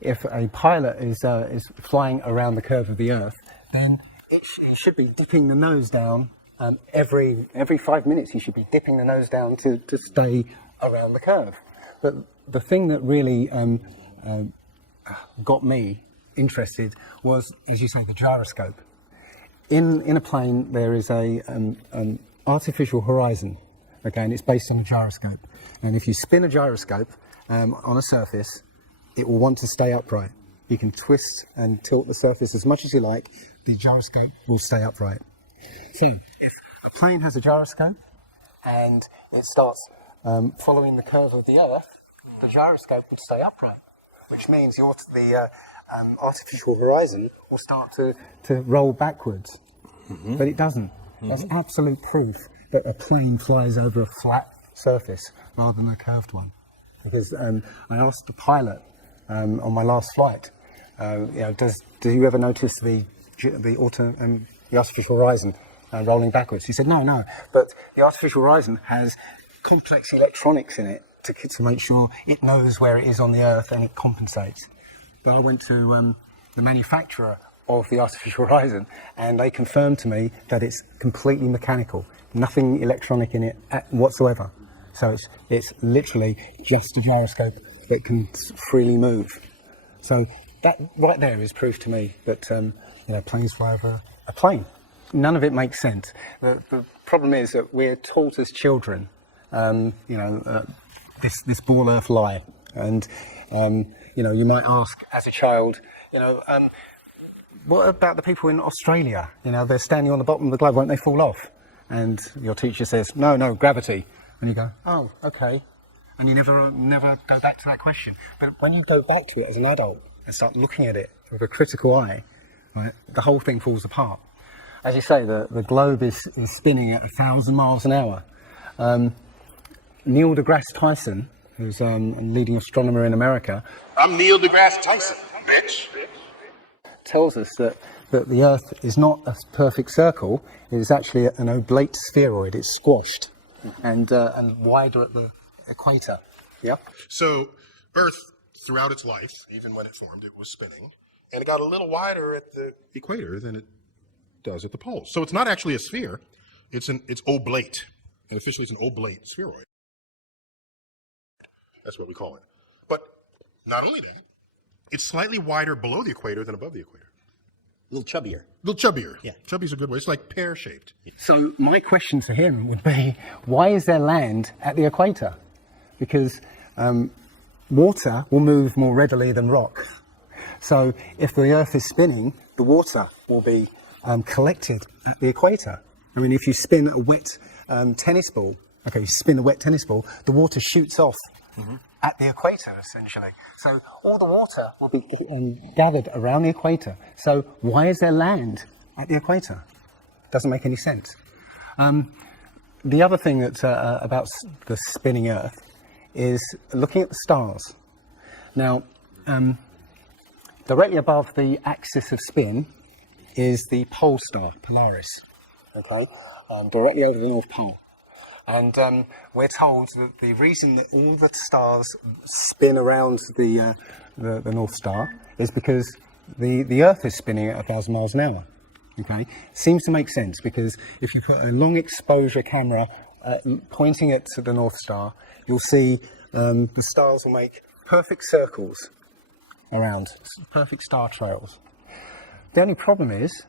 if a pilot is flying around the curve of the Earth, then it should be dipping the nose down every 5 minutes. You should be dipping the nose down to stay around the curve. But the thing that really got me interested was, as you say, the gyroscope. In a plane, there is an artificial horizon, okay, and it's based on a gyroscope. And if you spin a gyroscope on a surface, it will want to stay upright. You can twist and tilt the surface as much as you like, the gyroscope will stay upright. So, if a plane has a gyroscope and it starts following the curve of the Earth, the gyroscope would stay upright, which means the artificial horizon will start to roll backwards. But it doesn't. That's absolute proof that a plane flies over a flat surface rather than a curved one. Because I asked the pilot on my last flight, do you ever notice the artificial horizon rolling backwards? He said, no, but the artificial horizon has complex electronics in it to make sure it knows where it is on the Earth and it compensates. But I went to the manufacturer of the artificial horizon, and they confirmed to me that it's completely mechanical, nothing electronic in it whatsoever. So it's literally just a gyroscope that can freely move. So that right there is proof to me that planes fly over a plane. None of it makes sense. The problem is that we're taught as children, this ball Earth lie, and you might ask as a child, what about the people in Australia? They're standing on the bottom of the globe, won't they fall off? And your teacher says, no, gravity. And you go, oh, okay. And you never go back to that question. But when you go back to it as an adult and start looking at it with a critical eye, right, the whole thing falls apart. As you say, the globe is spinning at 1,000 miles an hour. Neil deGrasse Tyson, who's a leading astronomer in America. I'm Neil deGrasse Tyson, bitch. Tells us that the Earth is not a perfect circle. It is actually an oblate spheroid. It's squashed and wider at the equator. Yeah. So Earth, throughout its life, even when it formed, it was spinning, and it got a little wider at the equator than it does at the poles. So it's not actually a sphere. It's oblate, and officially it's an oblate spheroid. That's what we call it. But not only that, it's slightly wider below the equator than above the equator. A little chubbier. A little chubbier. Yeah. Chubby's a good way. It's like pear-shaped. So my question to him would be, why is there land at the equator? Because water will move more readily than rock. So if the Earth is spinning, the water will be collected at the equator. I mean, if you spin a wet tennis ball, okay, you spin a wet tennis ball, the water shoots off at the equator, essentially. So all the water will be gathered around the equator. So why is there land at the equator? Doesn't make any sense. The other thing that's about the spinning Earth is looking at the stars. Now, directly above the axis of spin is the pole star, Polaris, okay, directly over the North Pole. And we're told that the reason that all the stars spin around the North Star is because the Earth is spinning at 1,000 miles an hour. Okay, seems to make sense, because if you put a long exposure camera pointing it to the North Star, you'll see the stars will make perfect circles around, perfect star trails. The only problem is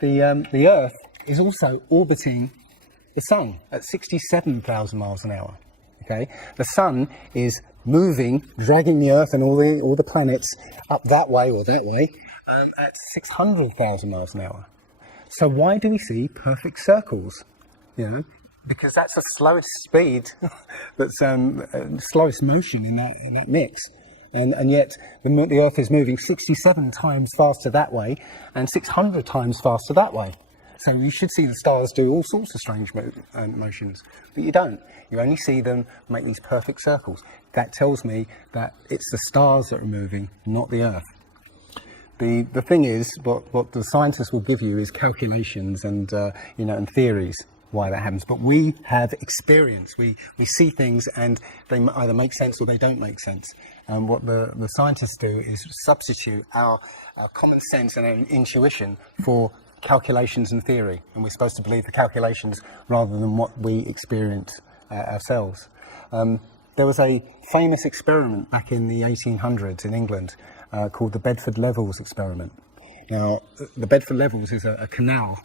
the Earth is also orbiting the Sun at 67,000 miles an hour. Okay, the Sun is moving, dragging the Earth and all the planets up that way or that way at 600,000 miles an hour. So why do we see perfect circles? Because that's the slowest speed, that's slowest motion in that mix. And yet the Earth is moving 67 times faster that way and 600 times faster that way. So you should see the stars do all sorts of strange motions, but you don't. You only see them make these perfect circles. That tells me that it's the stars that are moving, not the Earth. The thing is, what the scientists will give you is calculations and and theories. why that happens, but we have experience. We see things and they either make sense or they don't make sense. And what the scientists do is substitute our common sense and our intuition for calculations and theory, and we're supposed to believe the calculations rather than what we experience ourselves. There was a famous experiment back in the 1800s in England called the Bedford Levels experiment. Now, the Bedford Levels is a canal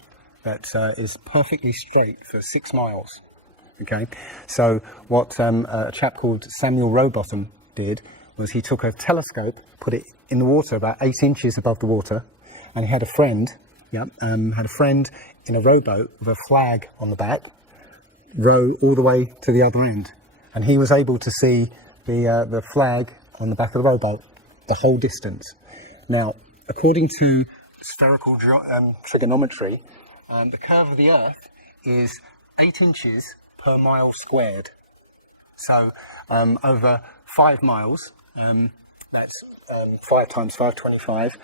that is perfectly straight for 6 miles. Okay, so what a chap called Samuel Rowbotham did was he took a telescope, put it in the water about 8 inches above the water, and he had a friend, had a friend in a rowboat with a flag on the back, row all the way to the other end, and he was able to see the flag on the back of the rowboat the whole distance. Now, according to spherical trigonometry, the curve of the Earth is 8 inches per mile squared. So over 5 miles, that's 5 times 5, 25,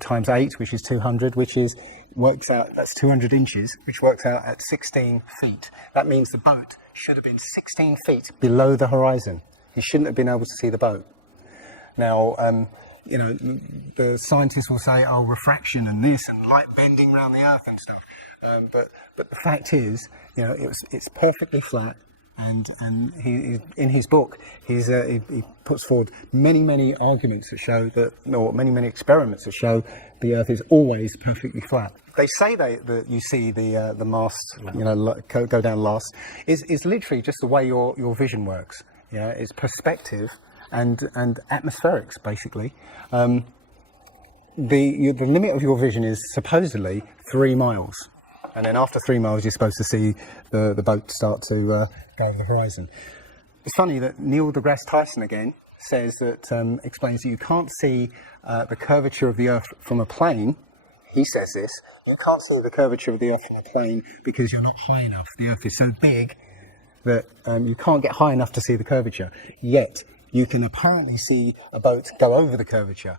times 8, which is 200, works out, that's 200 inches, which works out at 16 feet. That means the boat should have been 16 feet below the horizon. You shouldn't have been able to see the boat. Now, you know, the scientists will say, oh, refraction and this and light bending around the Earth and stuff. But the fact is, you know, it's perfectly flat. And he in his book, he puts forward many arguments that show that, or many experiments that show the Earth is always perfectly flat. They say that you see the mast, you know, go down last. Is literally just the way your vision works. Yeah, it's perspective and atmospherics basically. The limit of your vision is supposedly 3 miles. And then after 3 miles, you're supposed to see the boat start to go over the horizon. It's funny that Neil deGrasse Tyson again says that, explains that you can't see the curvature of the Earth from a plane. He says this, you can't see the curvature of the Earth from a plane because you're not high enough. The Earth is so big that you can't get high enough to see the curvature. Yet, you can apparently see a boat go over the curvature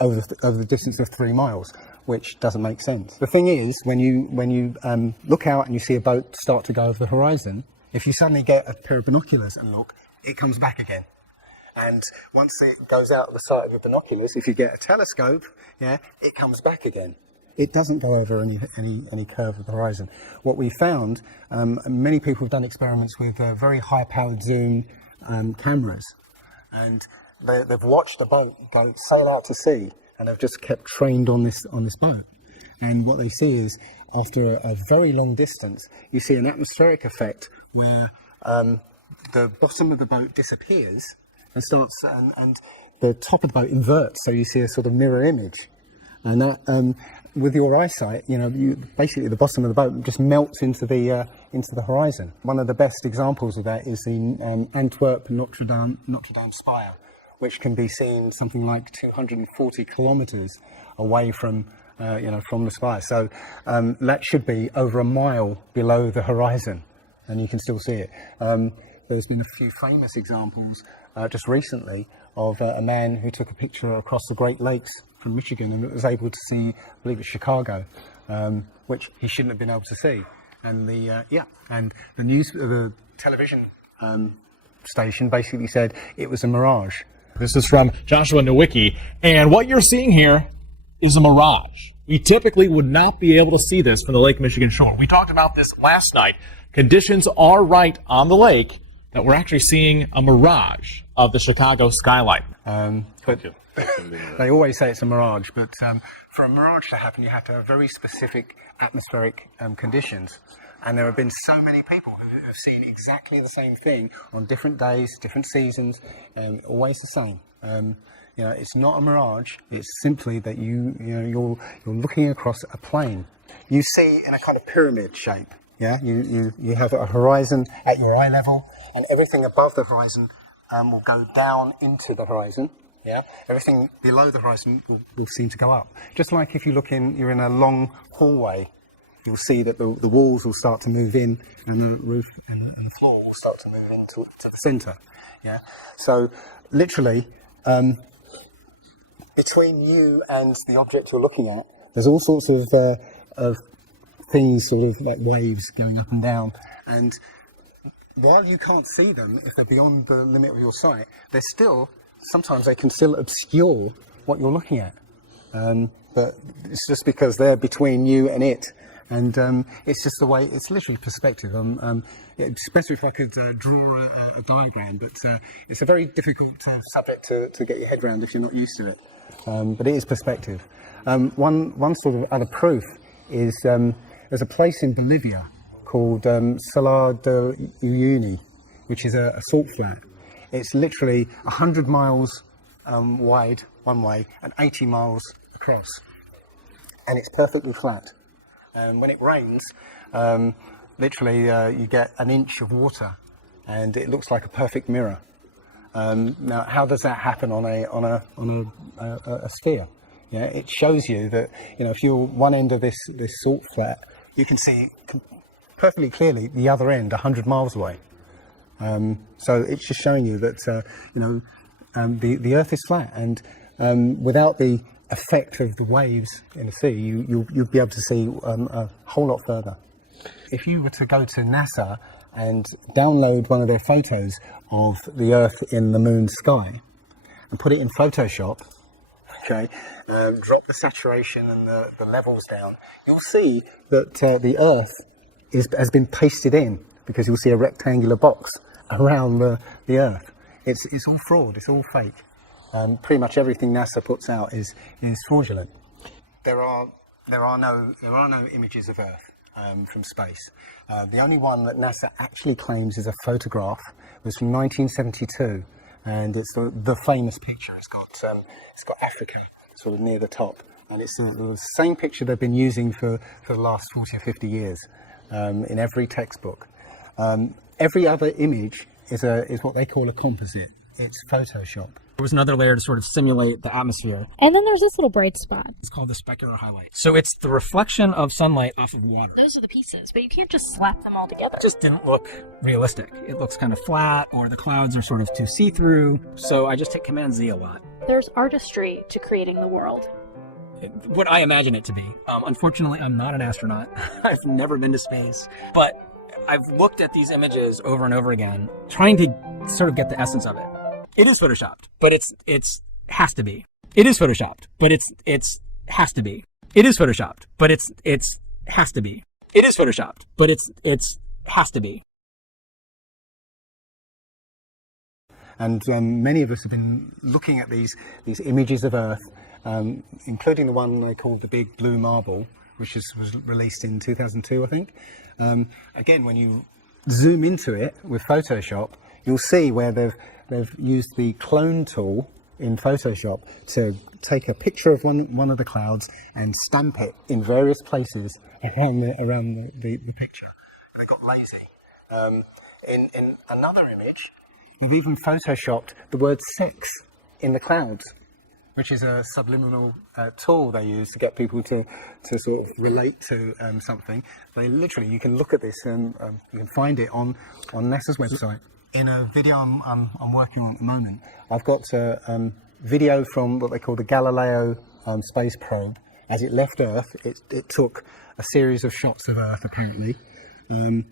over the distance of 3 miles. Which doesn't make sense. The thing is, when you look out and you see a boat start to go over the horizon, if you suddenly get a pair of binoculars and look, it comes back again. And once it goes out of the sight of your binoculars, if you get a telescope, yeah, it comes back again. It doesn't go over any curve of the horizon. What we found, many people have done experiments with very high-powered zoom cameras, and they've watched a boat sail out to sea. And they've just kept trained on this boat. And what they see is, after a very long distance, you see an atmospheric effect where the bottom of the boat disappears and starts, and the top of the boat inverts, so you see a sort of mirror image. And that, with your eyesight, you know, basically the bottom of the boat just melts into the horizon. One of the best examples of that is the Antwerp Notre Dame spire, which can be seen something like 240 kilometers away from, you know, from the spire. So that should be over a mile below the horizon, and you can still see it. There's been a few famous examples just recently of a man who took a picture across the Great Lakes from Michigan and was able to see, I believe it's Chicago, which he shouldn't have been able to see. And the television station basically said it was a mirage. This is from Joshua Nowicki, and what you're seeing here is a mirage. We typically would not be able to see this from the Lake Michigan shore. We talked about this last night. Conditions are right on the lake that we're actually seeing a mirage of the Chicago skyline. They always say it's a mirage, but for a mirage to happen, you have to have very specific atmospheric conditions. And there have been so many people who have seen exactly the same thing on different days, different seasons, always the same. You know, it's not a mirage. It's simply that you're looking across a plane. You see in a kind of pyramid shape. Yeah, you have a horizon at your eye level, and everything above the horizon will go down into the horizon. Yeah, everything below the horizon will seem to go up. Just like if you're in a long hallway. You'll see that the walls will start to move in, and the roof and the floor will start to move into the centre. Yeah. So literally, between you and the object you're looking at, there's all sorts of things sort of like waves going up and down. And while you can't see them, if they're beyond the limit of your sight, they're still, sometimes they can still obscure what you're looking at. But it's just because they're between you and it. And it's just the way, it's literally perspective. It's better if I could draw a diagram, but it's a very difficult subject to get your head around if you're not used to it. But it is perspective. One sort of other proof is there's a place in Bolivia called Salar de Uyuni, which is a salt flat. It's literally 100 miles wide one way and 80 miles across. And it's perfectly flat. And when it rains, literally you get an inch of water, and it looks like a perfect mirror. Now, how does that happen on a sphere? Yeah, it shows you that, you know, if you're one end of this salt flat, you can see perfectly clearly the other end 100 miles away. So it's just showing you that you know, the Earth is flat, and without the effect of the waves in the sea, you'll be able to see a whole lot further. If you were to go to NASA and download one of their photos of the Earth in the moon sky and put it in Photoshop, okay, drop the saturation and the levels down, you'll see that the Earth has been pasted in, because you'll see a rectangular box around the Earth. It's all fraud, it's all fake. Pretty much everything NASA puts out is fraudulent. There are no images of Earth from space. The only one that NASA actually claims is a photograph was from 1972, and it's the famous picture. It's got Africa sort of near the top, and it's the same picture they've been using for the last 40 or 50 years in every textbook. Every other image is what they call a composite. It's Photoshop. There was another layer to sort of simulate the atmosphere. And then there's this little bright spot. It's called the specular highlight. So it's the reflection of sunlight off of water. Those are the pieces, but you can't just slap them all together. It just didn't look realistic. It looks kind of flat, or the clouds are sort of too see-through. So I just hit Command Z a lot. There's artistry to creating the world. What I imagine it to be. Unfortunately, I'm not an astronaut. I've never been to space. But I've looked at these images over and over again, trying to sort of get the essence of it. It is photoshopped, but it's has to be. It is photoshopped, but it's has to be. It is photoshopped, but it's has to be. It is photoshopped, but it's has to be. And many of us have been looking at these images of Earth, including the one they called the Big Blue Marble, which was released in 2002, I think. Again, when you zoom into it with Photoshop, you'll see where they've used the clone tool in Photoshop to take a picture of one of the clouds and stamp it in various places around the picture. They got lazy. In another image, they've even Photoshopped the word sex in the clouds, which is a subliminal tool they use to get people to sort of relate to something. They literally, you can look at this and you can find it on NASA's website. In a video I'm working on at the moment, I've got a video from what they call the Galileo space probe. As it left Earth, it took a series of shots of Earth, apparently. And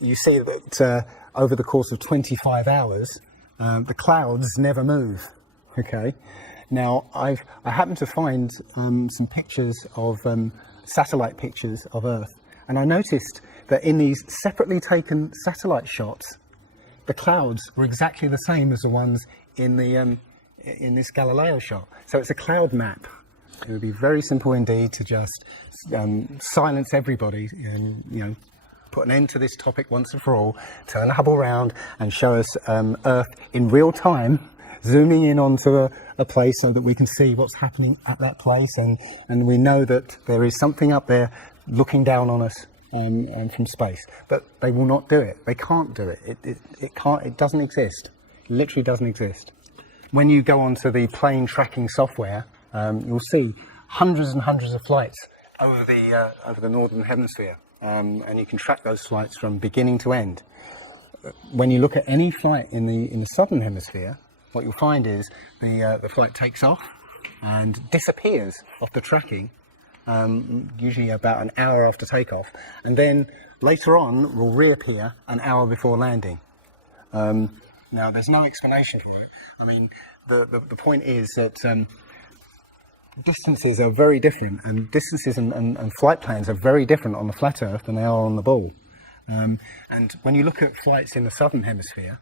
you see that over the course of 25 hours, the clouds never move. Okay. Now, I happened to find some pictures of satellite pictures of Earth, and I noticed that in these separately taken satellite shots, the clouds were exactly the same as the ones in this Galileo shot. So it's a cloud map. It would be very simple indeed to just silence everybody and, you know, put an end to this topic once and for all, turn Hubble around and show us Earth in real time, zooming in onto a place so that we can see what's happening at that place, and we know that there is something up there looking down on us and from space. But they will not do it. They can't do it. It doesn't exist. It literally doesn't exist. When you go onto the plane tracking software, you'll see hundreds and hundreds of flights over the northern hemisphere, and you can track those flights from beginning to end. When you look at any flight in the southern hemisphere, what you'll find is the flight takes off and disappears off the tracking usually about an hour after takeoff, and then later on will reappear an hour before landing. Now, there's no explanation for it. I mean, the point is that distances are very different, and distances and flight plans are very different on the flat Earth than they are on the ball. And when you look at flights in the southern hemisphere,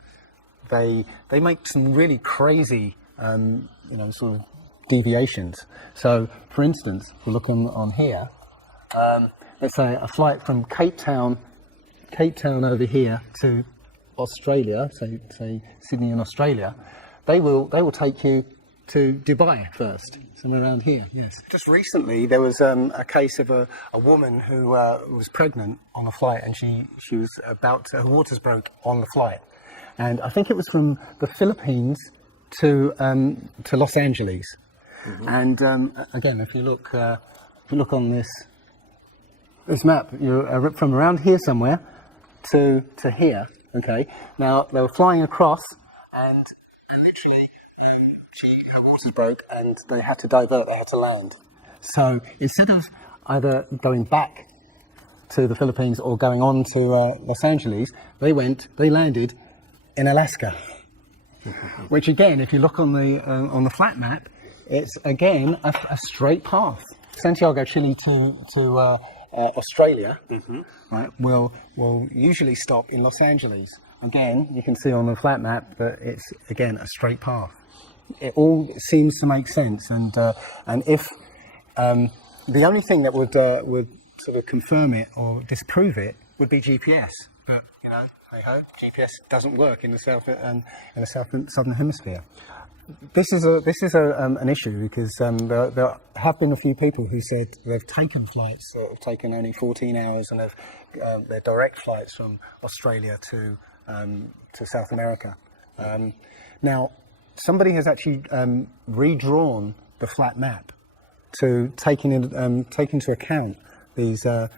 they make some really crazy, sort of deviations. So, for instance, if we look on here, let's say a flight from Cape Town over here to Australia, say Sydney in Australia, they will take you to Dubai first, somewhere around here. Yes. Just recently, there was a case of a woman who was pregnant on a flight, and she was her waters broke on the flight, and I think it was from the Philippines to Los Angeles. Mm-hmm. And again, if you look on this map, you're from around here somewhere to here. Okay. Now they were flying across, and literally her waters broke, and they had to divert. They had to land. So instead of either going back to the Philippines or going on to Los Angeles, they landed in Alaska. Which again, if you look on the flat map, it's again a straight path. Santiago, Chile to Australia, mm-hmm. right, will usually stop in Los Angeles. Again, you can see on the flat map that it's again a straight path. It all seems to make sense, and if the only thing that would sort of confirm it or disprove it would be GPS, but hey ho, GPS doesn't work in the southern hemisphere. This is an issue because there have been a few people who said they've taken flights that have taken only 14 hours, and they're direct flights from Australia to South America. Now, somebody has actually redrawn the flat map to take into account these the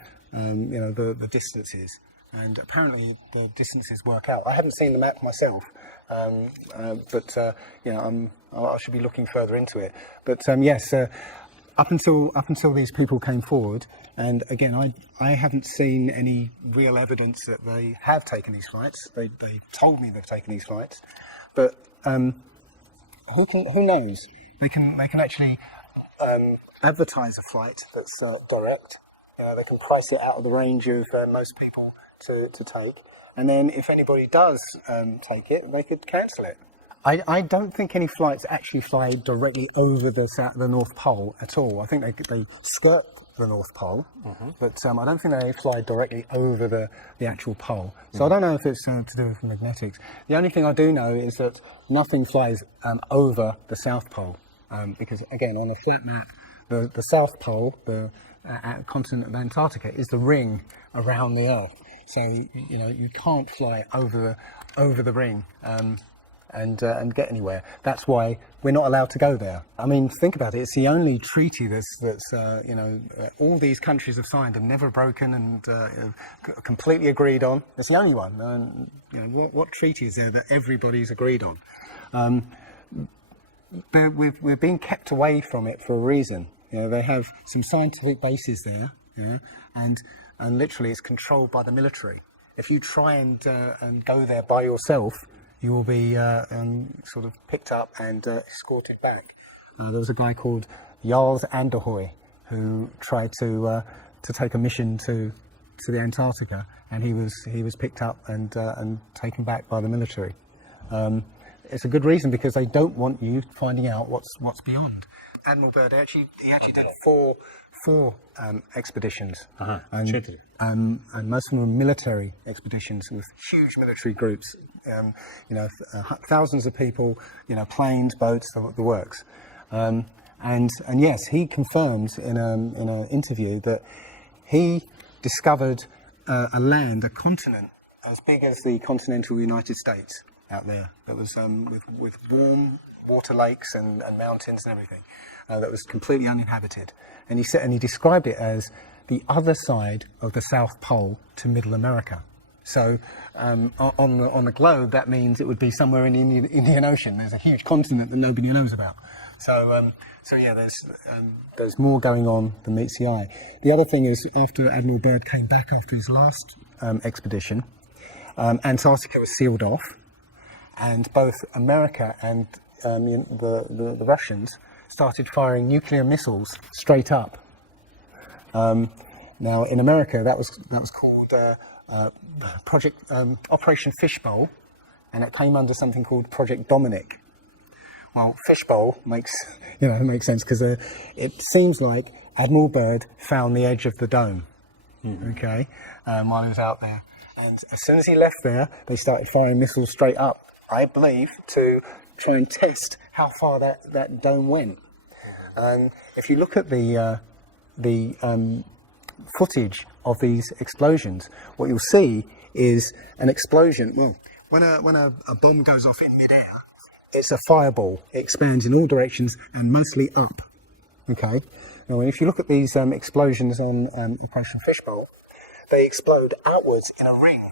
distances. And apparently the distances work out. I haven't seen the map myself, but I should be looking further into it. But yes, up until these people came forward, and again, I haven't seen any real evidence that they have taken these flights. They told me they've taken these flights, but who knows? They can actually advertise a flight that's direct. They can price it out of the range of most people to take, and then if anybody does take it, they could cancel it. I don't think any flights actually fly directly over the North Pole at all. I think they skirt the North Pole, mm-hmm. but I don't think they fly directly over the actual pole. So I don't know if it's to do with magnetics. The only thing I do know is that nothing flies over the South Pole, because again, on a flat map, the South Pole, the continent of Antarctica, is the ring around the Earth. So you can't fly over the ring and get anywhere. That's why we're not allowed to go there. I mean, think about it. It's the only treaty that's all these countries have signed and never broken and completely agreed on. It's the only one. What treaty is there that everybody's agreed on? We're being kept away from it for a reason. They have some scientific bases there, and literally it's controlled by the military. If you try and go there by yourself, you will be sort of picked up and escorted back. There was a guy called Jarls Anderhoy who tried to take a mission to the Antarctica, and he was picked up and taken back by the military. It's a good reason, because they don't want you finding out what's beyond. Admiral Byrd he actually did four expeditions, and most of them were military expeditions with huge military groups. Thousands of people, planes, boats, the works. And yes, he confirmed in an interview that he discovered a continent as big as the continental United States out there, that was with warm water lakes and mountains and everything, that was completely uninhabited. And he described it as the other side of the South Pole to Middle America. So on the globe, that means it would be somewhere in the Indian Ocean. There's a huge continent that nobody knows about. So yeah, there's more going on than meets the eye. The other thing is, after Admiral Byrd came back after his last expedition, Antarctica was sealed off, and both America and the Russians started firing nuclear missiles straight up. Now in America, that was called Project Operation Fishbowl, and it came under something called Project Dominic. Well, fishbowl makes sense because it seems like Admiral Byrd found the edge of the dome, okay, while he was out there, and as soon as he left there, they started firing missiles straight up, I believe, to try and test how far that dome went. And if you look at the footage of these explosions, what you'll see is an explosion. Well, when a bomb goes off in midair, it's a fireball. It expands in all directions and mostly up. Okay. Now, if you look at these explosions on Operation Fishbowl, they explode outwards in a ring,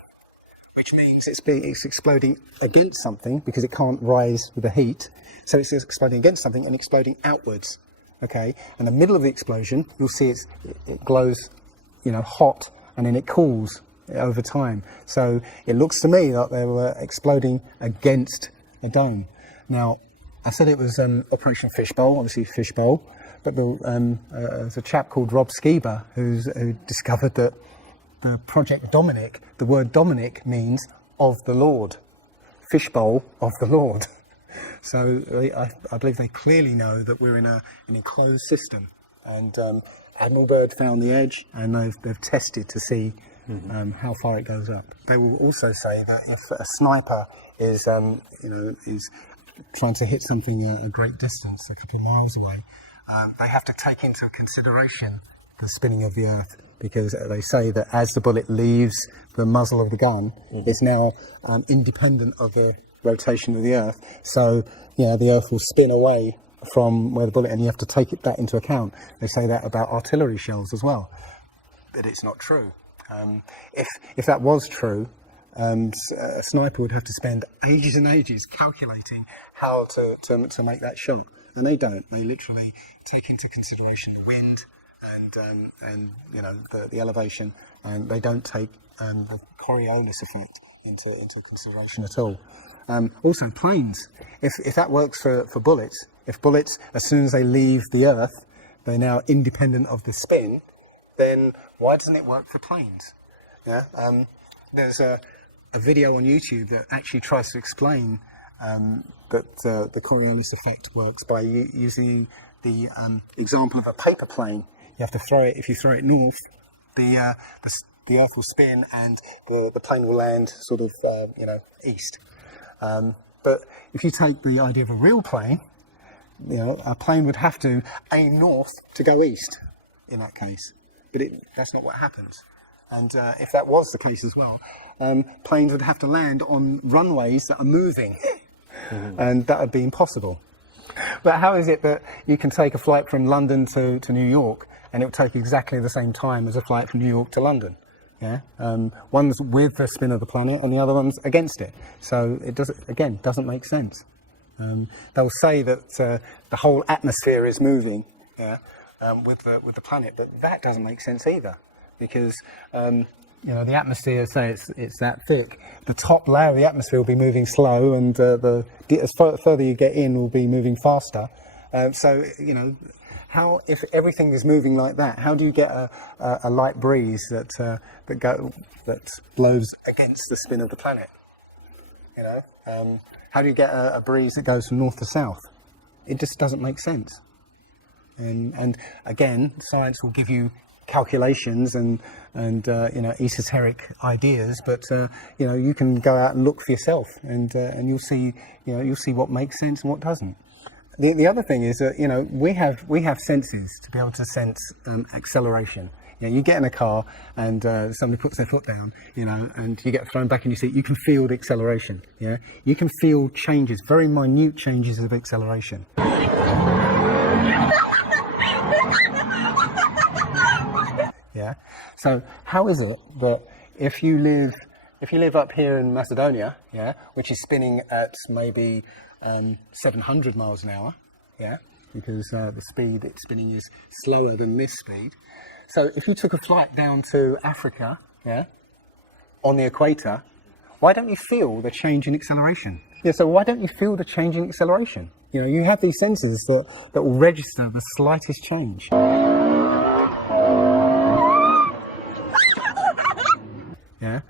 which means it's exploding against something because it can't rise with the heat. So it's exploding against something and exploding outwards. Okay. And the middle of the explosion, you'll see it glows, hot, and then it cools over time. So it looks to me like they were exploding against a dome. Now, I said it was Operation Fishbowl, obviously Fishbowl, but there's a chap called Rob Skiba who discovered that the Project Dominic, the word Dominic means of the Lord, Fishbowl of the Lord. So I believe they clearly know that we're in an enclosed system, and Admiral Byrd found the edge, and they've tested to see how far it goes up. They will also say that if a sniper is trying to hit something a great distance, a couple of miles away, they have to take into consideration the spinning of the Earth, because they say that as the bullet leaves the muzzle of the gun, it's now independent of the rotation of the Earth. So, the Earth will spin away from where the bullet, and you have to take that into account. They say that about artillery shells as well, but it's not true. If that was true, a sniper would have to spend ages and ages calculating how to make that shot, and they don't. They literally take into consideration the wind and the elevation, and they don't take the Coriolis effect into consideration at all. Also, planes. If that works for bullets, if bullets, as soon as they leave the Earth, they're now independent of the spin, then why doesn't it work for planes? Yeah. There's a video on YouTube that actually tries to explain that the Coriolis effect works by using the example of a paper plane. You have to throw it. If you throw it north, the Earth will spin and the plane will land sort of east. But if you take the idea of a real plane, a plane would have to aim north to go east in that case. But that's not what happens. And if that was the case as well, planes would have to land on runways that are moving, and that would be impossible. But how is it that you can take a flight from London to New York, and it would take exactly the same time as a flight from New York to London? Yeah, one's with the spin of the planet, and the other one's against it. So it doesn't make sense. They'll say that the whole atmosphere is moving, with the planet, but that doesn't make sense either, because the atmosphere, say it's that thick, the top layer of the atmosphere will be moving slow, and as further you get in, will be moving faster. So how, if everything is moving like that, how do you get a light breeze that blows against the spin of the planet? How do you get a breeze that goes from north to south? It just doesn't make sense. And again, science will give you calculations and esoteric ideas, but you can go out and look for yourself, and you'll see what makes sense and what doesn't. The other thing is that we have senses to be able to sense acceleration. You get in a car and somebody puts their foot down, and you get thrown back in your seat. You can feel the acceleration. Yeah, you can feel changes, very minute changes of acceleration. Yeah. So how is it that if you live up here in Macedonia, which is spinning at maybe 700 miles an hour, because the speed it's spinning is slower than this speed. So if you took a flight down to Africa, yeah, on the equator, why don't you feel the change in acceleration? Yeah, so why don't you feel the change in acceleration? You know, you have these sensors that will register the slightest change. Yeah,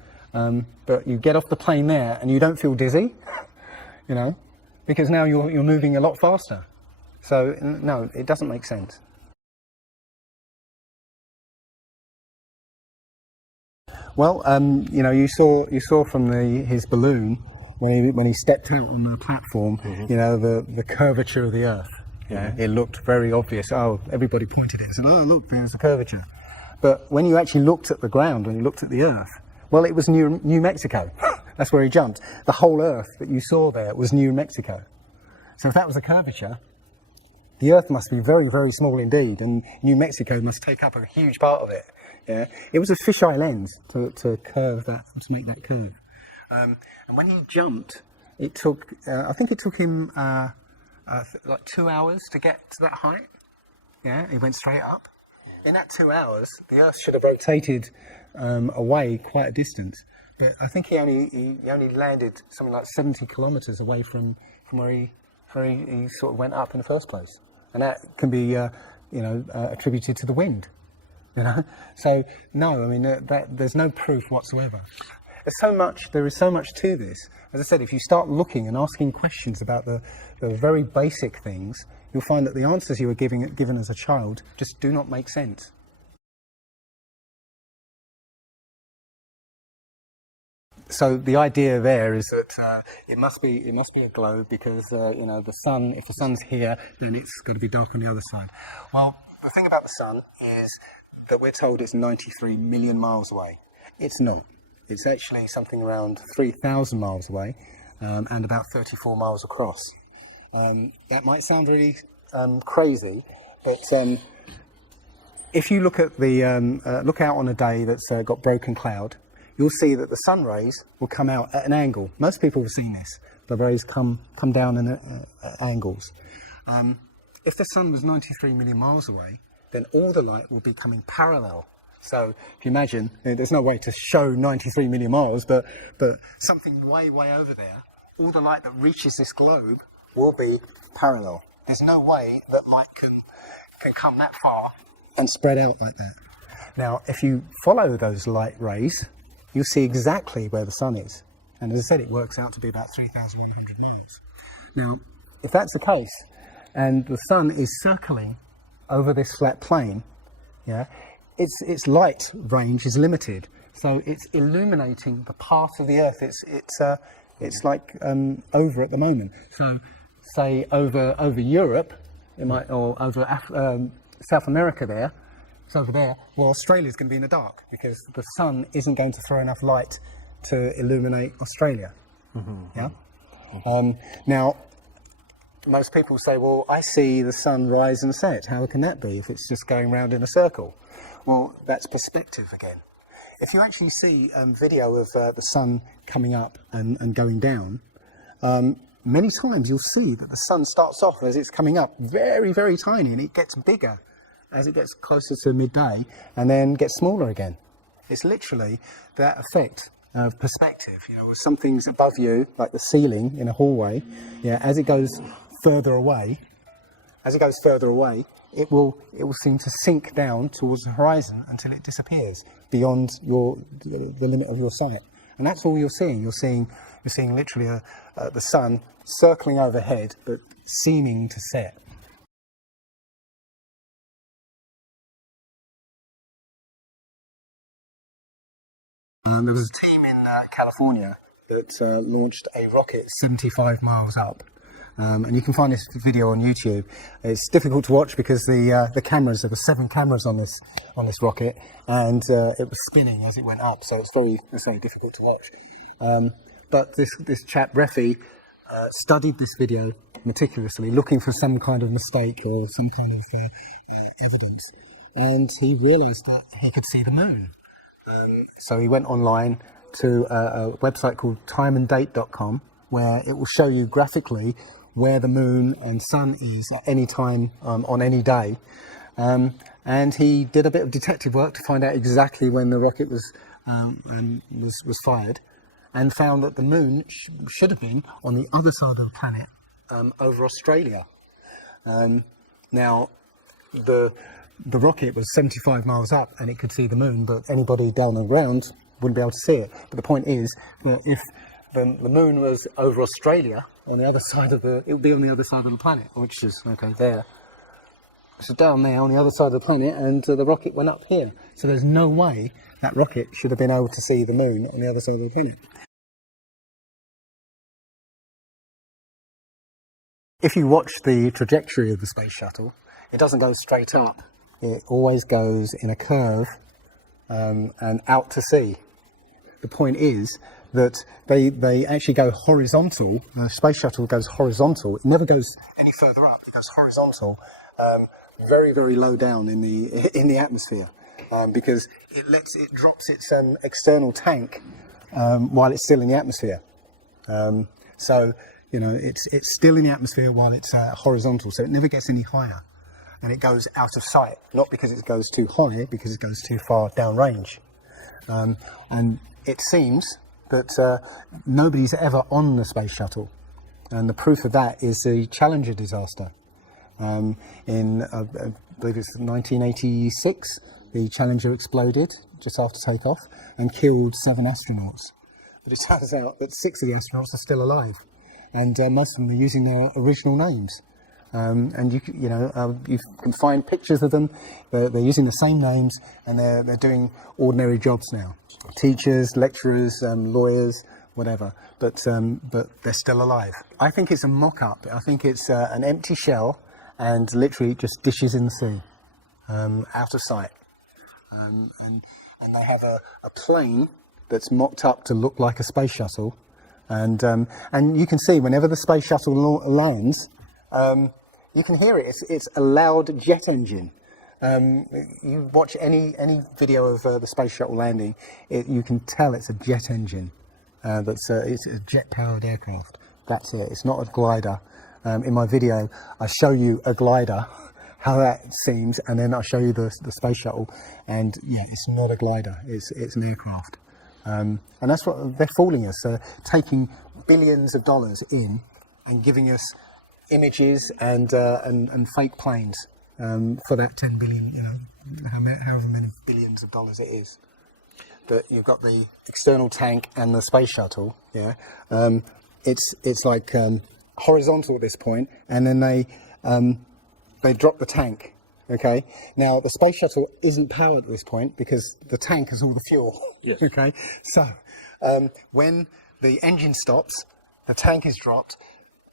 but you get off the plane there and you don't feel dizzy, you know, because now you're moving a lot faster. So no, it doesn't make sense. Well, you know, you saw from his balloon when he stepped out on the platform, you know, the curvature of the Earth. Yeah, it looked very obvious. Oh, everybody pointed it and said, "Oh, look, there's a curvature." But when you actually looked at the ground, when you looked at the Earth, well, it was New Mexico. That's where he jumped. The whole Earth that you saw there was New Mexico. So if that was a curvature, the Earth must be very, very small indeed, and New Mexico must take up a huge part of it. Yeah, it was a fisheye lens to curve that, to make that curve. And when he jumped, it took, I think it took him like 2 hours to get to that height. Yeah, he went straight up. In that 2 hours, the Earth should have rotated away quite a distance. But I think he only landed something like 70 kilometers away from where he sort of went up in the first place. And that can be, you know, attributed to the wind. You know, so no, I mean there's no proof whatsoever. There is so much to this. As I said, if you start looking and asking questions about the very basic things, you'll find that the answers you were given as a child just do not make sense. So the idea there is that it must be a globe because you know, the sun. If the sun's here, then it's got to be dark on the other side. Well, the thing about the sun is that we're told it's 93 million miles away. It's not. It's actually something around 3,000 miles away and about 34 miles across. That might sound really crazy, but if you look at look out on a day that's got broken cloud, you'll see that the sun rays will come out at an angle. Most people have seen this. The rays come down at angles. If the sun was 93 million miles away, then all the light will be coming parallel. So if you imagine, there's no way to show 93 million miles, but something way, way over there, all the light that reaches this globe will be parallel. There's no way that light can come that far and spread out like that. Now, if you follow those light rays, you'll see exactly where the sun is. And as I said, it works out to be about 3,100 miles. Now, if that's the case, and the sun is circling over this flat plane, yeah, its light range is limited, so it's illuminating the part of the Earth it's like over at the moment. So, say over Europe, it might, or over South America there, it's over there. Well, Australia's going to be in the dark because the sun isn't going to throw enough light to illuminate Australia. Yeah. Now, most people say, well, I see the sun rise and set. How can that be if it's just going round in a circle? Well, that's perspective again. If you actually see video of the sun coming up and going down, many times you'll see that the sun starts off as it's coming up very, very tiny, and it gets bigger as it gets closer to midday and then gets smaller again. It's literally that effect of perspective. You know, something's above you, like the ceiling in a hallway. Yeah, as it goes further away, it will seem to sink down towards the horizon until it disappears beyond the limit of your sight. And that's all you're seeing. You're seeing literally the sun circling overhead, but seeming to set. There was a team in California that launched a rocket 75 miles up. And you can find this video on YouTube. It's difficult to watch because the cameras, there were 7 cameras on this rocket, and it was spinning as it went up, so it's very, let's say, difficult to watch. But this chap, Refi, studied this video meticulously, looking for some kind of mistake or some kind of evidence, and he realised that he could see the moon. So he went online to a website called timeanddate.com, where it will show you graphically where the moon and sun is at any time on any day. And he did a bit of detective work to find out exactly when the rocket was fired, and found that the moon should have been on the other side of the planet, over Australia. Now, the rocket was 75 miles up and it could see the moon, but anybody down on the ground wouldn't be able to see it. But the point is that if the moon was over Australia, on the other side of it would be on the other side of the planet, which is, okay, there. So down there on the other side of the planet, and the rocket went up here. So there's no way that rocket should have been able to see the moon on the other side of the planet. If you watch the trajectory of the space shuttle, it doesn't go straight up. It always goes in a curve and out to sea. The point is that they actually go horizontal. The space shuttle goes horizontal. It never goes any further up. It goes horizontal, very, very low down in the atmosphere, because it drops its external tank while it's still in the atmosphere. So you know, it's still in the atmosphere while it's horizontal, so it never gets any higher, and it goes out of sight, not because it goes too high, because it goes too far downrange. And it seems that nobody's ever on the space shuttle, and the proof of that is the Challenger disaster. In I believe it's 1986, the Challenger exploded just after takeoff and killed 7 astronauts. But it turns out that 6 of the astronauts are still alive, and most of them are using their original names. And you can find pictures of them. They're using the same names, and they're doing ordinary jobs now. Teachers, lecturers, lawyers, whatever. But they're still alive. I think it's a mock-up. I think it's an empty shell, and literally just dishes in the sea, out of sight. And they have a plane that's mocked up to look like a space shuttle, and you can see whenever the space shuttle lands, you can hear it. It's a loud jet engine. You watch any video of the space shuttle landing, you can tell it's a jet engine. It's a jet-powered aircraft. That's it. It's not a glider. In my video, I show you a glider, how that seems, and then I show you the space shuttle, and yeah, it's not a glider. It's an aircraft, and that's what they're fooling us, taking billions of dollars in and giving us images and fake planes for that 10 billion, you know, however many billions of dollars it is. But you've got the external tank and the space shuttle. Yeah, it's like horizontal at this point, and then they drop the tank. Okay, now the space shuttle isn't powered at this point because the tank has all the fuel. Yes. Okay, so when the engine stops, the tank is dropped.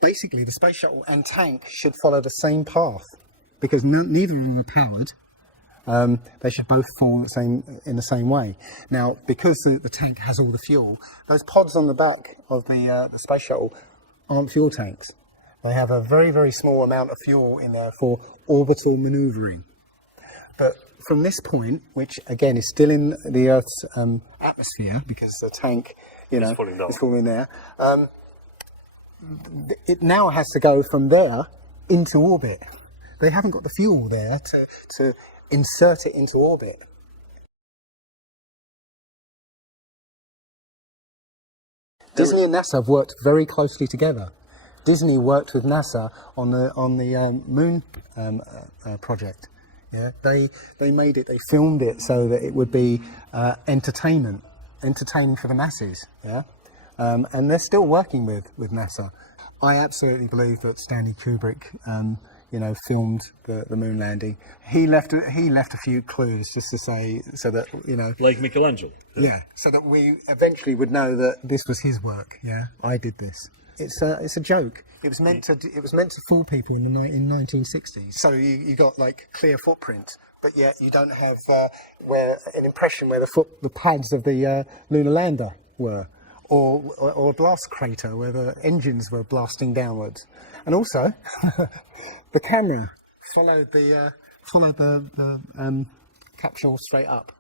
Basically, the space shuttle and tank should follow the same path because neither of them are powered. They should both fall in the same way. Now, because the tank has all the fuel, those pods on the back of the space shuttle aren't fuel tanks. They have a very, very small amount of fuel in there for orbital maneuvering. But from this point, which again is still in the Earth's atmosphere because the tank, you know, is falling there, it now has to go from there into orbit. They haven't got the fuel there to insert it into orbit. Disney and NASA have worked very closely together. Disney worked with NASA on the moon project. Yeah, they made it. They filmed it so that it would be entertaining for the masses. Yeah, and they're still working with NASA. I absolutely believe that Stanley Kubrick, you know, filmed the moon landing. He left a few clues just to say, so that, you know, like Michelangelo. Yeah, so that we eventually would know that this was his work. Yeah, I did this. It's a joke. It was meant to fool people in 1960s. So you got like clear footprints, but yet you don't have an impression where the pads of the lunar lander were, or a blast crater where the engines were blasting downwards. And also, the camera followed the capsule straight up,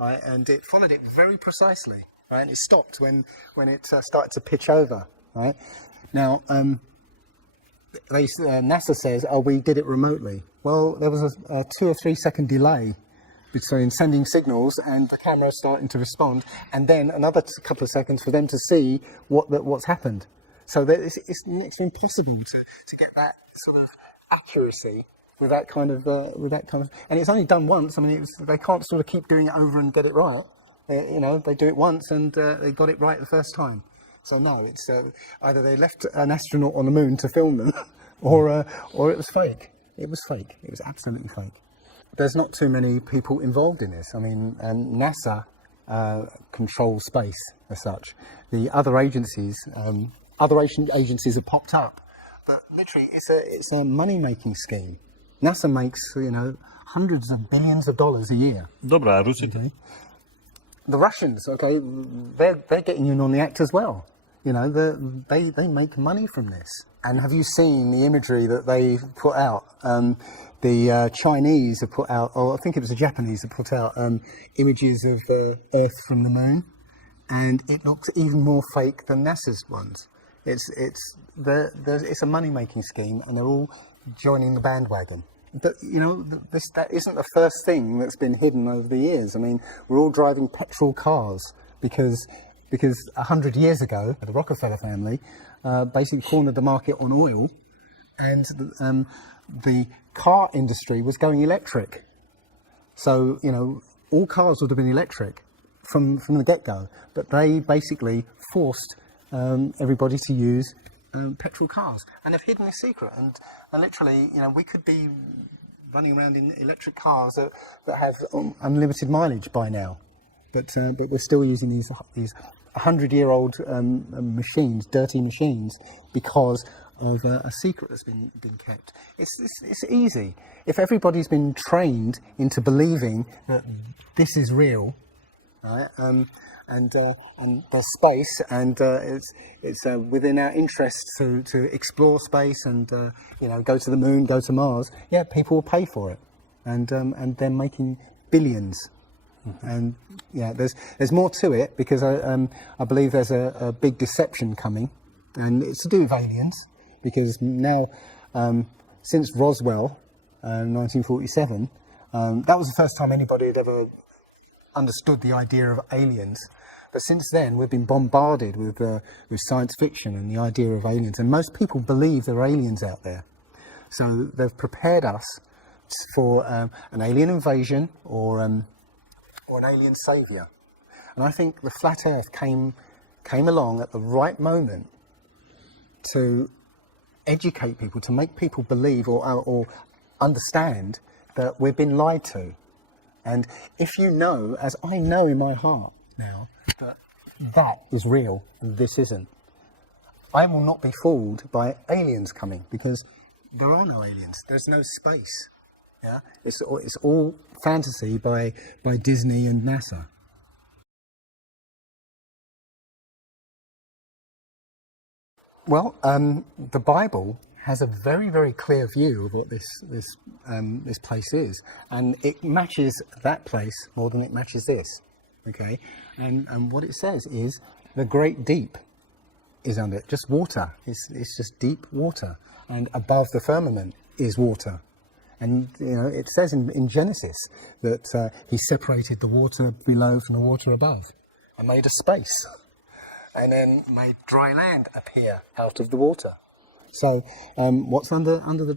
right? And it followed it very precisely, right? And it stopped when it started to pitch over, right? Now, NASA says, oh, we did it remotely. Well, there was a 2 or 3 second delay between sending signals and the camera starting to respond, and then another couple of seconds for them to see what's happened. So that it's next to impossible to get that sort of accuracy with that kind of, and it's only done once. I mean, they can't sort of keep doing it over and get it right. You know, they do it once and they got it right the first time. So no, it's either they left an astronaut on the moon to film them, or it was fake. It was fake. It was absolutely fake. There's not too many people involved in this. I mean, NASA controls space as such. The other agencies, have popped up, but literally it's a money-making scheme. NASA makes, you know, hundreds of billions of dollars a year. Dobra, Rusy. Okay. The Russians, okay, they're getting in on the act as well. You know, they make money from this. And have you seen the imagery that they put out? The Chinese have put out, or I think it was the Japanese that put out images of Earth from the moon, and it looks even more fake than NASA's ones. It's a money-making scheme, and they're all joining the bandwagon. But you know, that isn't the first thing that's been hidden over the years. I mean, we're all driving petrol cars because 100 years ago, the Rockefeller family basically cornered the market on oil, and the car industry was going electric. So, you know, all cars would have been electric from the get-go, but they basically forced everybody to use petrol cars, and they've hidden this secret. And literally, you know, we could be running around in electric cars that have unlimited mileage by now, but we're still using these 100-year-old machines, dirty machines, because of a secret that's been kept. It's easy. If everybody's been trained into believing that this is real, right? And there's space, and it's within our interest to explore space and you know, go to the moon, go to Mars. Yeah, people will pay for it, and they're making billions. And yeah, there's more to it, because I believe there's a big deception coming, and it's to do with aliens, because now since Roswell, 1947, that was the first time anybody had ever understood the idea of aliens. But since then, we've been bombarded with science fiction and the idea of aliens, and most people believe there are aliens out there. So they've prepared us for an alien invasion or an alien saviour. And I think the flat Earth came along at the right moment to educate people, to make people believe or understand that we've been lied to. And if you know, as I know in my heart now, that is real and this isn't, I will not be fooled by aliens coming, because there are no aliens. There's no space. Yeah, it's all fantasy by Disney and NASA. Well, the Bible has a very, very clear view of what this place is, and it matches that place more than it matches this. Okay, and what it says is the great deep is under it, just water. It's just deep water, and above the firmament is water. And you know, it says in Genesis that he separated the water below from the water above, and made a space, and then made dry land appear out of the water. So what's under the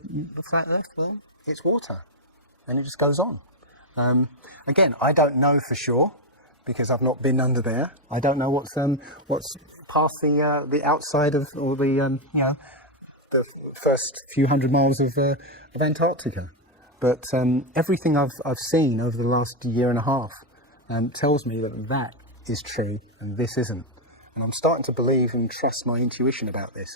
flat Earth? Well, it's water, and it just goes on. Again, I don't know for sure, because I've not been under there. I don't know what's past the outside of, or the you know, the first few hundred miles of Antarctica. But everything I've seen over the last year and a half tells me that is true and this isn't. And I'm starting to believe and trust my intuition about this.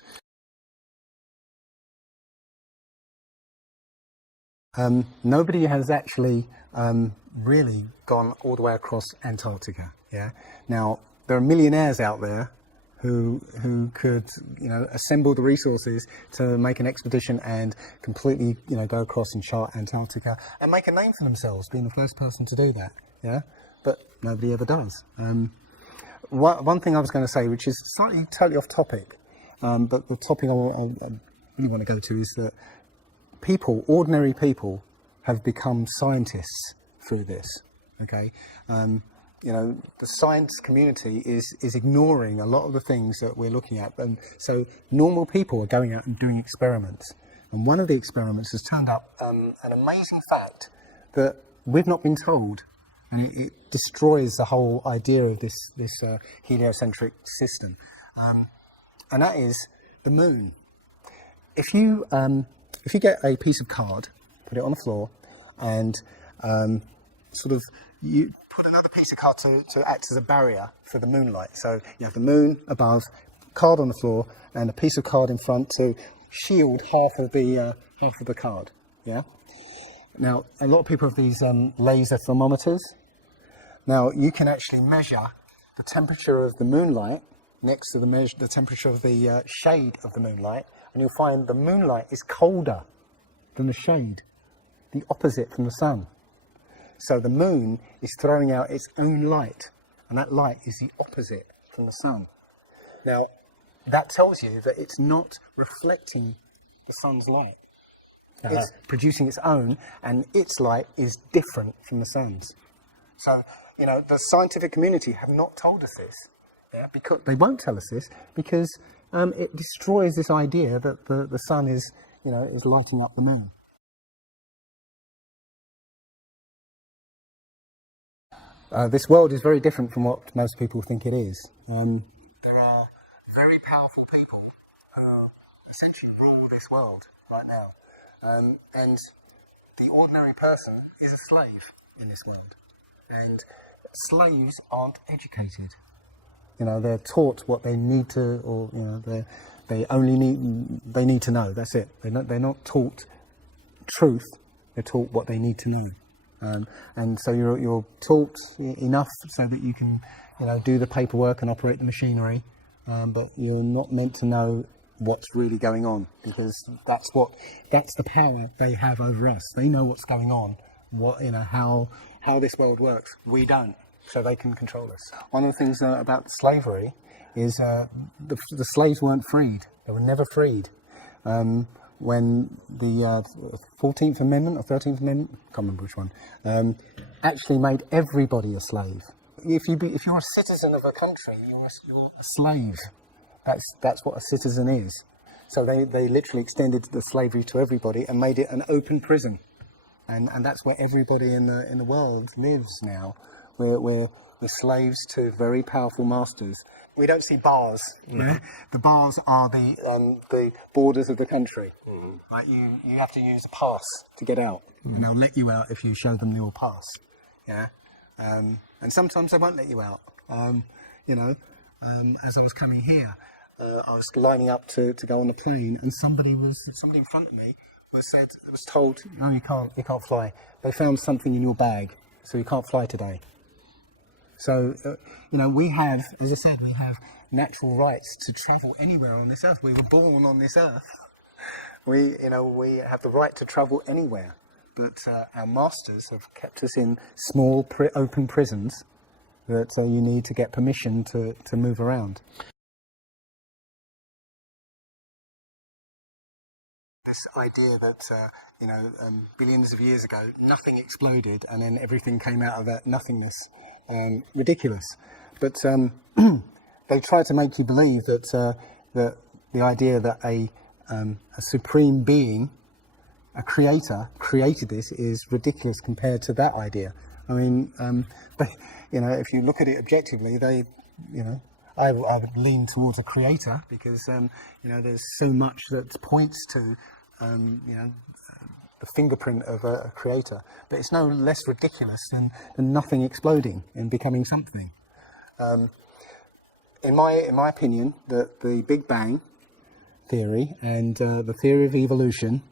Nobody has actually really gone all the way across Antarctica. Yeah. Now there are millionaires out there who could, you know, assemble the resources to make an expedition and completely, you know, go across and chart Antarctica and make a name for themselves, being the first person to do that. Yeah. But nobody ever does. One thing I was going to say, which is slightly totally off topic, but the topic really want to go to is that people, ordinary people, have become scientists through this. Okay, you know, the science community is ignoring a lot of the things that we're looking at, and so normal people are going out and doing experiments. And one of the experiments has turned up an amazing fact that we've not been told, and it destroys the whole idea of this heliocentric system, and that is the moon. If you get a piece of card, put it on the floor, and sort of you put another piece of card to act as a barrier for the moonlight. So you have the moon above, card on the floor, and a piece of card in front to shield half of the card. Yeah. Now a lot of people have these laser thermometers. Now you can actually measure the temperature of the moonlight next to the temperature of the shade of the moonlight, and you'll find the moonlight is colder than the shade, the opposite from the sun. So the moon is throwing out its own light, and that light is the opposite from the sun. Now, that tells you that it's not reflecting the sun's light. It's producing its own, and its light is different from the sun's. So, you know, the scientific community have not told us this. Yeah, because they won't tell us this because it destroys this idea that the sun is, you know, is lighting up the moon. This world is very different from what most people think it is. There are very powerful people essentially rule this world right now, and the ordinary person is a slave in this world, and slaves aren't educated. You know, they're taught what they need to, or you know, they need to know. That's it. They're not taught truth. They're taught what they need to know. And so you're taught enough so that you can, you know, do the paperwork and operate the machinery, but you're not meant to know what's really going on, because that's the power they have over us. They know what's going on, you know, how this world works. We don't, so they can control us. One of the things about slavery is the slaves weren't freed. They were never freed. When the 14th Amendment or 13th Amendment, I can't remember which one, actually made everybody a slave. If you're a citizen of a country, you're a slave. That's what a citizen is. So they literally extended the slavery to everybody and made it an open prison, and that's where everybody in the world lives now. We're slaves to very powerful masters. We don't see bars. Yeah? The bars are the borders of the country. Right? You have to use a pass to get out, and they'll let you out if you show them your pass. Yeah, and sometimes they won't let you out. You know, as I was coming here, I was lining up to go on the plane, and somebody in front of me was told, "No, you can't fly. They found something in your bag, so you can't fly today." So, you know, we have, as I said, we have natural rights to travel anywhere on this earth. We were born on this earth. We have the right to travel anywhere. But our masters have kept us in small, open prisons that you need to get permission to move around. This idea that, billions of years ago, nothing exploded and then everything came out of that nothingness. Ridiculous. But they try to make you believe that the idea that a supreme being, a creator, created this is ridiculous compared to that idea. I mean, if you look at it objectively, I would lean towards a creator because, there's so much that points to, the fingerprint of a creator, but it's no less ridiculous than nothing exploding and becoming something. In my opinion, the Big Bang theory and the theory of evolution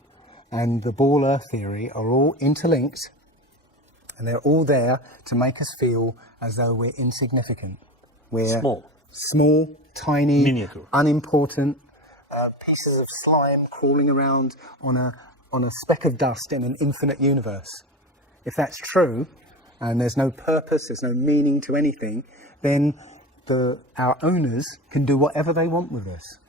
and the ball Earth theory are all interlinked, and they're all there to make us feel as though we're insignificant. We're small, tiny, miniature, unimportant pieces of slime crawling around on a speck of dust in an infinite universe. If that's true, and there's no purpose, there's no meaning to anything, then our owners can do whatever they want with us.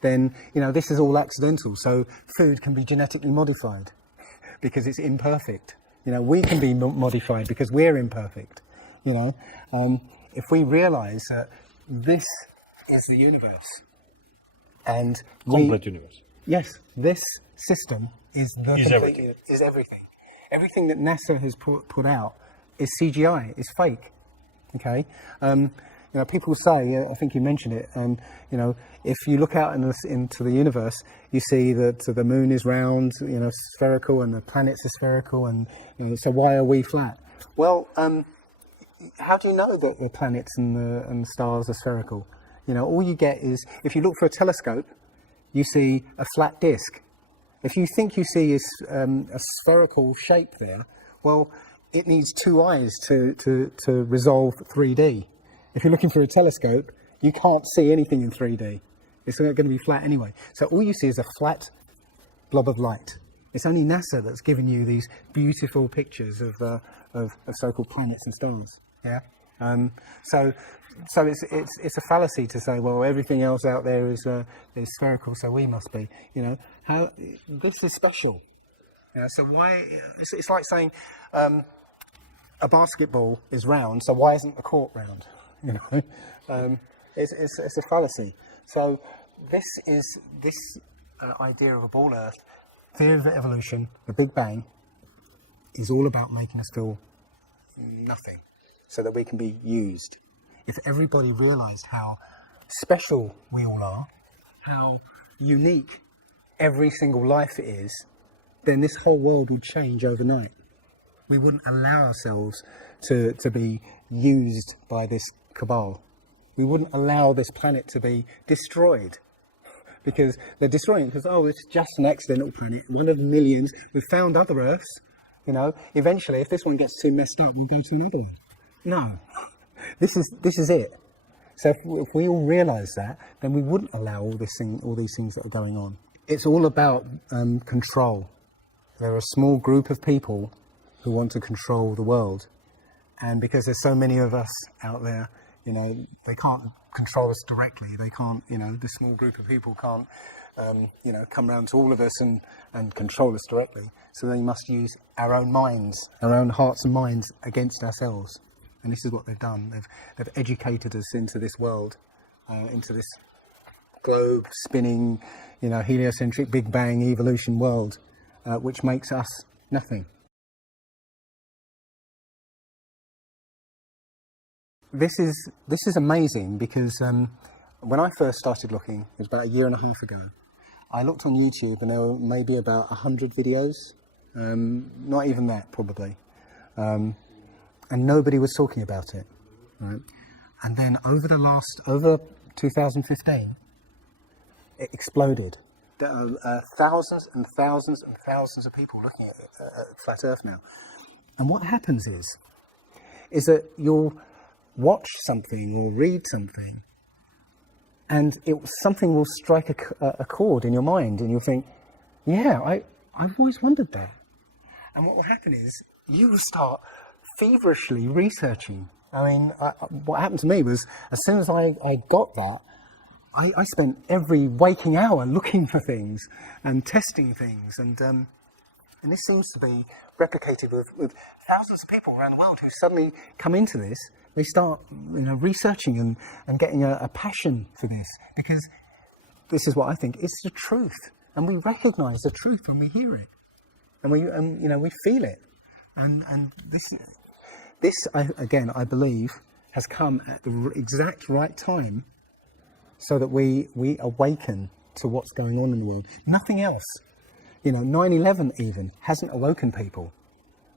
then, you know, this is all accidental. So food can be genetically modified because it's imperfect. You know, we can be modified because we're imperfect. You know, if we realize that this is the universe, and Complete universe. yes, this system is everything. Is everything. Everything that NASA has put out is CGI, is fake. Okay, you know, people say, I think you mentioned it, you know, if you look out into the universe, you see that the moon is round, you know, spherical, and the planets are spherical, and you know, so why are we flat? Well, how do you know that the planets and the stars are spherical? You know, all you get is, if you look for a telescope, you see a flat disk. If you think you see a spherical shape there, well, it needs two eyes to resolve 3D. If you're looking for a telescope, you can't see anything in 3D. It's going to be flat anyway. So all you see is a flat blob of light. It's only NASA that's given you these beautiful pictures of so-called planets and stars. Yeah. So it's a fallacy to say, well, everything else out there is spherical, so we must be. You know, how this is special. You know, so why? It's like saying a basketball is round, so why isn't the court round? You know, it's a fallacy. So this idea of a ball Earth, theory of evolution, the Big Bang, is all about making us feel nothing, so that we can be used. If everybody realised how special we all are, how unique every single life is, then this whole world would change overnight. We wouldn't allow ourselves to be used by this cabal. We wouldn't allow this planet to be destroyed, because they're destroying it because, oh, it's just an accidental planet, one of millions. We've found other Earths. You know, eventually, if this one gets too messed up, we'll go to another one. No, this is it. So if we all realise that, then we wouldn't allow all these things that are going on. It's all about control. There are a small group of people who want to control the world, and because there's so many of us out there, you know, they can't control us directly. They can't, you know, this small group of people can't, you know, come round to all of us and control us directly. So they must use our own minds, our own hearts and minds against ourselves. And this is what they've done. They've educated us into this world, into this globe spinning, you know, heliocentric Big Bang evolution world, which makes us nothing. This is amazing because when I first started looking, it was about a year and a half ago, I looked on YouTube and there were maybe about 100 videos, not even that probably, and nobody was talking about it, right? And then over 2015, it exploded. There are thousands and thousands and thousands of people looking at Flat Earth now. And what happens is that you'll watch something or read something, and something will strike a chord in your mind, and you'll think, yeah, I've always wondered that. And what will happen is you will start feverishly researching. I mean, what happened to me was, as soon as I got that, I spent every waking hour looking for things and testing things, and this seems to be replicated with thousands of people around the world who suddenly come into this. They start, you know, researching and getting a passion for this, because this is what I think, it's the truth, and we recognise the truth when we hear it, and you know, we feel it, and this I believe has come at the exact right time, so that we awaken to what's going on in the world. Nothing else. You know, 9/11 even hasn't awoken people,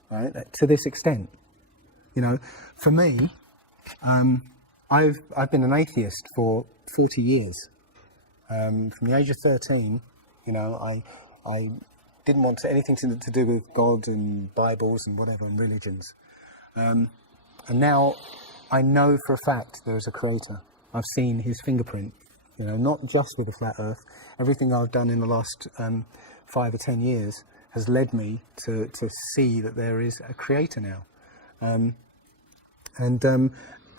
right, to this extent. You know, for me, I've been an atheist for 40 years. From the age of 13, you know, I didn't want anything to do with God and Bibles and whatever and religions. And now I know for a fact there is a creator. I've seen his fingerprint, you know, not just with the flat earth. Everything I've done in the last 5 or 10 years has led me to see that there is a creator now. And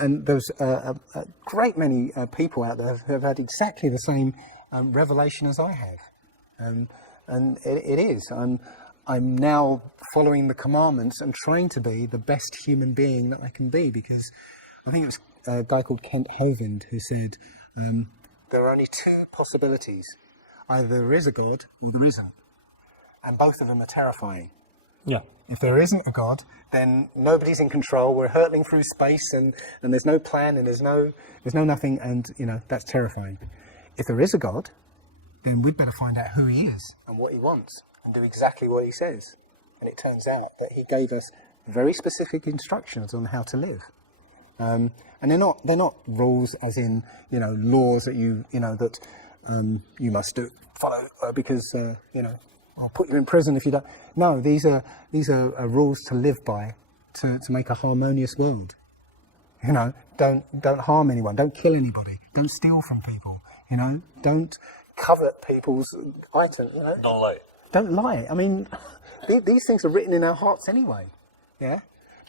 there's a great many people out there who have had exactly the same revelation as I have. And it is. I'm now following the commandments and trying to be the best human being that I can be, because I think it was a guy called Kent Hovind who said, there are only two possibilities. Either there is a God or there isn't. And both of them are terrifying. Yeah. If there isn't a God, then nobody's in control. We're hurtling through space, and there's no plan, and there's no nothing, and that's terrifying. If there is a God, then we'd better find out who he is and what he wants, and do exactly what he says. And it turns out that he gave us very specific instructions on how to live. And they're not rules as in laws that you you must follow because I'll put you in prison if you don't. No, these are rules to live by, to make a harmonious world. Don't harm anyone, don't kill anybody, don't steal from people. Don't covet people's items. Don't lie. Don't lie. I mean, these things are written in our hearts anyway. Yeah,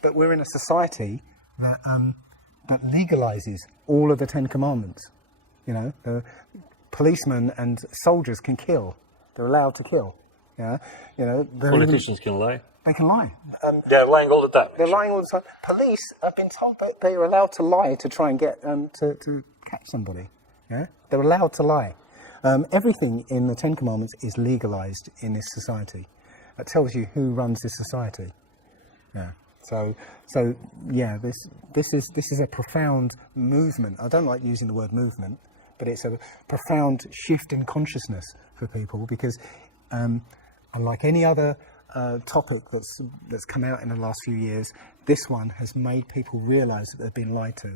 but we're in a society that legalizes all of the 10 Commandments. Policemen and soldiers can kill. They're allowed to kill. Yeah, Politicians can lie. They can lie. They're lying all the time. They're lying all the time. Police have been told that they are allowed to lie to try and get to catch somebody. Yeah, they're allowed to lie. Everything in the 10 Commandments is legalized in this society. That tells you who runs this society. Yeah. So yeah, this is a profound movement. I don't like using the word movement, but it's a profound shift in consciousness for people, because unlike any other topic that's come out in the last few years, this one has made people realise that they've been lied to.